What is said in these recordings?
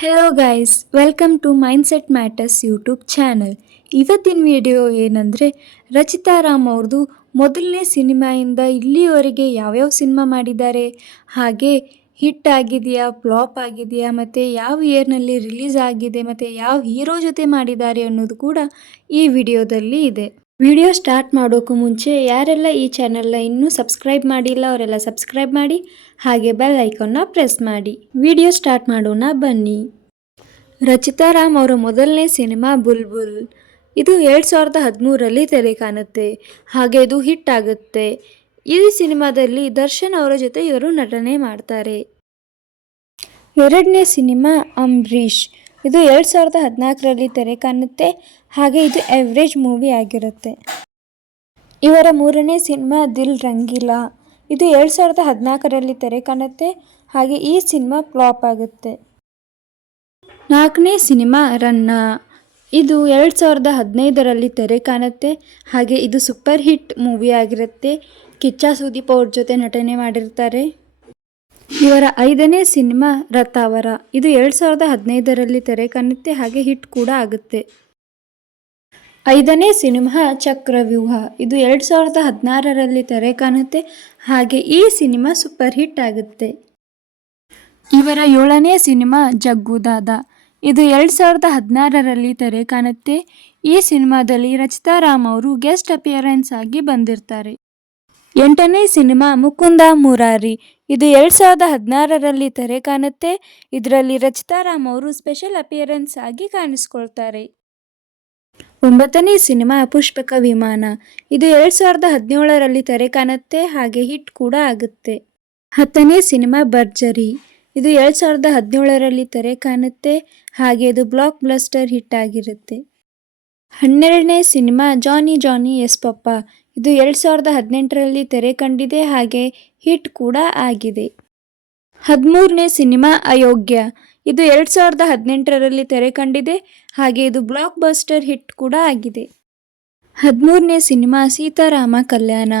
Hello guys, welcome to mindset matters YouTube channel. ಇವತ್ತಿನ video ಏನಂದರೆ, ರಚಿತಾ ರಾಮ್ ಅವ್ರದ್ದು ಮೊದಲನೇ ಸಿನಿಮಾಯಿಂದ ಇಲ್ಲಿವರೆಗೆ ಯಾವ್ಯಾವ ಸಿನಿಮಾ ಮಾಡಿದ್ದಾರೆ, ಹಾಗೆ ಹಿಟ್ ಆಗಿದೆಯಾ, ಫ್ಲಾಪ್ ಆಗಿದೆಯಾ, ಮತ್ತು ಯಾವ ಇಯರ್ನಲ್ಲಿ ರಿಲೀಸ್ ಆಗಿದೆ, ಮತ್ತು ಯಾವ ಹೀರೋ ಜೊತೆ ಮಾಡಿದ್ದಾರೆ ಅನ್ನೋದು ಕೂಡ ಈ ವಿಡಿಯೋದಲ್ಲಿ ಇದೆ. ವಿಡಿಯೋ ಸ್ಟಾರ್ಟ್ ಮಾಡೋಕ್ಕೂ ಮುಂಚೆ ಯಾರೆಲ್ಲ ಈ ಚಾನಲ್ನ ಇನ್ನೂ ಸಬ್ಸ್ಕ್ರೈಬ್ ಮಾಡಿಲ್ಲ ಅವರೆಲ್ಲ ಸಬ್ಸ್ಕ್ರೈಬ್ ಮಾಡಿ, ಹಾಗೆ ಬೆಲ್ ಐಕಾನ್ನ ಪ್ರೆಸ್ ಮಾಡಿ. ವಿಡಿಯೋ ಸ್ಟಾರ್ಟ್ ಮಾಡೋಣ ಬನ್ನಿ. ರಚಿತಾ ರಾಮ್ ಅವರ ಮೊದಲನೇ ಸಿನಿಮಾ ಬುಲ್ಬುಲ್. ಇದು 2013ರಲ್ಲಿ ತೆರೆ ಕಾಣುತ್ತೆ, ಹಾಗೆ ಇದು ಹಿಟ್ ಆಗುತ್ತೆ. ಈ ಸಿನಿಮಾದಲ್ಲಿ ದರ್ಶನ್ ಅವರ ಜೊತೆ ಇವರು ನಟನೆ ಮಾಡ್ತಾರೆ. ಎರಡನೇ ಸಿನಿಮಾ ಅಂಬರೀಷ್. ಇದು 2014ರಲ್ಲಿ ತೆರೆ ಕಾಣುತ್ತೆ, ಹಾಗೆ ಇದು ಎವರೇಜ್ ಮೂವಿ ಆಗಿರುತ್ತೆ. ಇವರ ಮೂರನೇ ಸಿನಿಮಾ ದಿಲ್ ರಂಗೀಲಾ. ಇದು 2014ರಲ್ಲಿ ತೆರೆ ಕಾಣುತ್ತೆ, ಹಾಗೆ ಈ ಸಿನಿಮಾ ಫ್ಲಾಪ್ ಆಗುತ್ತೆ. ನಾಲ್ಕನೇ ಸಿನಿಮಾ ರನ್ನ. ಇದು 2015ರಲ್ಲಿ ತೆರೆ ಕಾಣುತ್ತೆ, ಹಾಗೆ ಇದು ಸೂಪರ್ ಹಿಟ್ ಮೂವಿ ಆಗಿರುತ್ತೆ. ಕಿಚ್ಚ ಸುದೀಪ್ ಅವ್ರ ಜೊತೆ ನಟನೆ ಮಾಡಿರ್ತಾರೆ. ಇವರ ಐದನೇ ಸಿನಿಮಾ ರಥಾವರ. ಇದು 2015ರಲ್ಲಿ ತೆರೆ ಕಾಣುತ್ತೆ, ಹಾಗೆ ಹಿಟ್ ಕೂಡ ಆಗುತ್ತೆ. ಐದನೇ ಸಿನಿಮಾ ಚಕ್ರವ್ಯೂಹ. ಇದು 2016ರಲ್ಲಿ ತೆರೆ ಕಾಣುತ್ತೆ, ಹಾಗೆ ಈ ಸಿನಿಮಾ ಸೂಪರ್ ಹಿಟ್ ಆಗುತ್ತೆ. ಇವರ ಏಳನೇ ಸಿನಿಮಾ ಜಗ್ಗುದಾದ. ಇದು 2016ರಲ್ಲಿ ತೆರೆ ಕಾಣುತ್ತೆ. ಈ ಸಿನಿಮಾದಲ್ಲಿ ರಚಿತಾ ರಾಮ್ ಅವರು ಗೆಸ್ಟ್ ಅಪಿಯರೆನ್ಸ್ ಆಗಿ ಬಂದಿರ್ತಾರೆ. ಎಂಟನೇ ಸಿನಿಮಾ ಮುಕುಂದ ಮುರಾರಿ. ಇದು 2016ರಲ್ಲಿ ತೆರೆ ಕಾಣುತ್ತೆ. ಇದರಲ್ಲಿ ರಚಿತಾ ರಾಮ್ ಅವರು ಸ್ಪೆಷಲ್ ಅಪಿಯರೆನ್ಸ್ ಆಗಿ ಕಾಣಿಸ್ಕೊಳ್ತಾರೆ. ಒಂಬತ್ತನೇ ಸಿನಿಮಾ ಪುಷ್ಪಕ ವಿಮಾನ. ಇದು 2017ರಲ್ಲಿ ತೆರೆ ಕಾಣುತ್ತೆ, ಹಾಗೆ ಹಿಟ್ ಕೂಡ ಆಗುತ್ತೆ. ಹತ್ತನೇ ಸಿನಿಮಾ ಭರ್ಜರಿ. ಇದು 2017ರಲ್ಲಿ ತೆರೆ ಕಾಣುತ್ತೆ, ಹಾಗೆ ಇದು ಬ್ಲಾಕ್ ಬಸ್ಟರ್ ಹಿಟ್ ಆಗಿರುತ್ತೆ. 12ನೇ ಸಿನಿಮಾ ಜಾನಿ ಜಾನಿ ಎಸ್ ಪಪ್ಪ. ಇದು 2018ರಲ್ಲಿ ತೆರೆ ಕಂಡಿದೆ, ಹಾಗೆ ಹಿಟ್ ಕೂಡ ಆಗಿದೆ. 13ನೇ ಸಿನಿಮಾ ಅಯೋಗ್ಯ. ಇದು 2018ರಲ್ಲಿ ತೆರೆ ಕಂಡಿದೆ, ಹಾಗೆ ಇದು ಬ್ಲಾಕ್ ಬಸ್ಟರ್ ಹಿಟ್ ಕೂಡ ಆಗಿದೆ. 13ನೇ ಸಿನಿಮಾ ಸೀತಾರಾಮ ಕಲ್ಯಾಣ.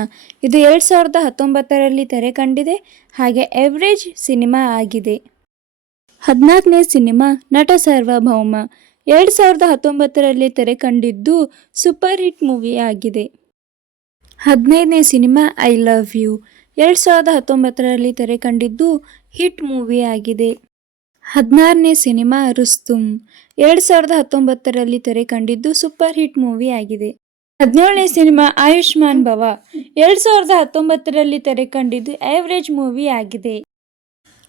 ಇದು 2019ರಲ್ಲಿ ತೆರೆ ಕಂಡಿದೆ, ಹಾಗೆ ಎವರೇಜ್ ಸಿನಿಮಾ ಆಗಿದೆ. 14ನೇ ಸಿನಿಮಾ ನಟ ಸಾರ್ವಭೌಮ. 2019ರಲ್ಲಿ ತೆರೆ ಕಂಡಿದ್ದು ಸೂಪರ್ ಹಿಟ್ ಮೂವಿ ಆಗಿದೆ. 15ನೇ ಸಿನಿಮಾ ಐ ಲವ್ ಯು. 2019ರಲ್ಲಿ ತೆರೆ ಕಂಡಿದ್ದು ಹಿಟ್ ಮೂವಿ ಆಗಿದೆ. 16ನೇ ಸಿನಿಮಾ ರುಸ್ತುಂ. 2019ರಲ್ಲಿ ತೆರೆ ಕಂಡಿದ್ದು ಸೂಪರ್ ಹಿಟ್ ಮೂವಿ ಆಗಿದೆ. 17ನೇ ಸಿನಿಮಾ ಆಯುಷ್ಮಾನ್ ಭವ. 2019ರಲ್ಲಿ ತೆರೆ ಕಂಡಿದ್ದು ಎವರೇಜ್ ಮೂವಿ ಆಗಿದೆ.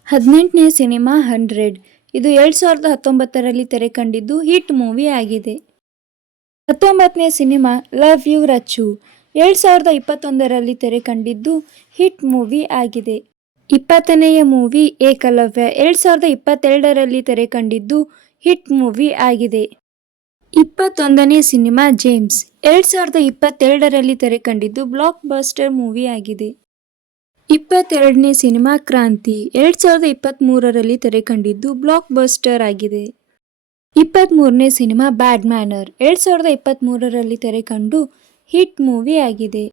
18ನೇ ಸಿನಿಮಾ 100. ಇದು 2019ರಲ್ಲಿ ತೆರೆ ಕಂಡಿದ್ದು ಹಿಟ್ ಮೂವಿ ಆಗಿದೆ. 19ನೇ ಸಿನಿಮಾ ಲವ್ ಯು ರಚ್ಚು. 2021ರಲ್ಲಿ ತೆರೆ ಕಂಡಿದ್ದು ಹಿಟ್ ಮೂವಿ ಆಗಿದೆ. 20ನೆಯ ಮೂವಿ ಏಕಲವ್ಯ. 2022ರಲ್ಲಿ ತೆರೆ ಕಂಡಿದ್ದು ಹಿಟ್ ಮೂವಿ ಆಗಿದೆ. 21ನೇ ಸಿನಿಮಾ ಜೇಮ್ಸ್. 2022ರಲ್ಲಿ ತೆರೆ ಕಂಡಿದ್ದು ಬ್ಲಾಕ್ ಬಸ್ಟರ್ ಮೂವಿ ಆಗಿದೆ. 22ನೇ ಸಿನಿಮಾ ಕ್ರಾಂತಿ. 2023ರಲ್ಲಿ ತೆರೆ ಕಂಡಿದ್ದು ಬ್ಲಾಕ್ ಬಸ್ಟರ್ ಆಗಿದೆ. 23ನೇ ಸಿನಿಮಾ ಬ್ಯಾಡ್ ಮ್ಯಾನರ್. 2023ರಲ್ಲಿ ತೆರೆ ಕಂಡು ಹಿಟ್ ಮೂವಿ ಆಗಿದೆ.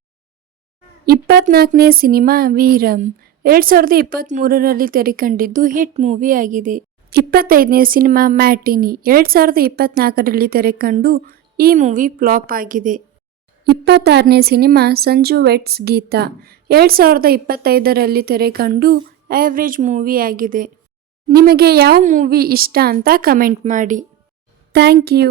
24ನೇ ಸಿನಿಮಾ ವೀರಂ. 2023ರಲ್ಲಿ ತೆರೆ ಕಂಡಿದ್ದು ಹಿಟ್ ಮೂವಿ ಆಗಿದೆ. 25ನೇ ಸಿನಿಮಾ ಮ್ಯಾಟಿನಿ. 2024ರಲ್ಲಿ ತೆರೆ ಕಂಡು ಈ ಮೂವಿ ಫ್ಲಾಪ್ ಆಗಿದೆ. 26ನೇ ಸಿನಿಮಾ ಸಂಜು ವೆಟ್ಸ್ ಗೀತಾ. 2025ರಲ್ಲಿ ತೆರೆ ಕಂಡು ಆವರೇಜ್ ಮೂವಿ ಆಗಿದೆ. ನಿಮಗೆ ಯಾವ ಮೂವಿ ಇಷ್ಟ ಅಂತ ಕಮೆಂಟ್ ಮಾಡಿ. Thank you.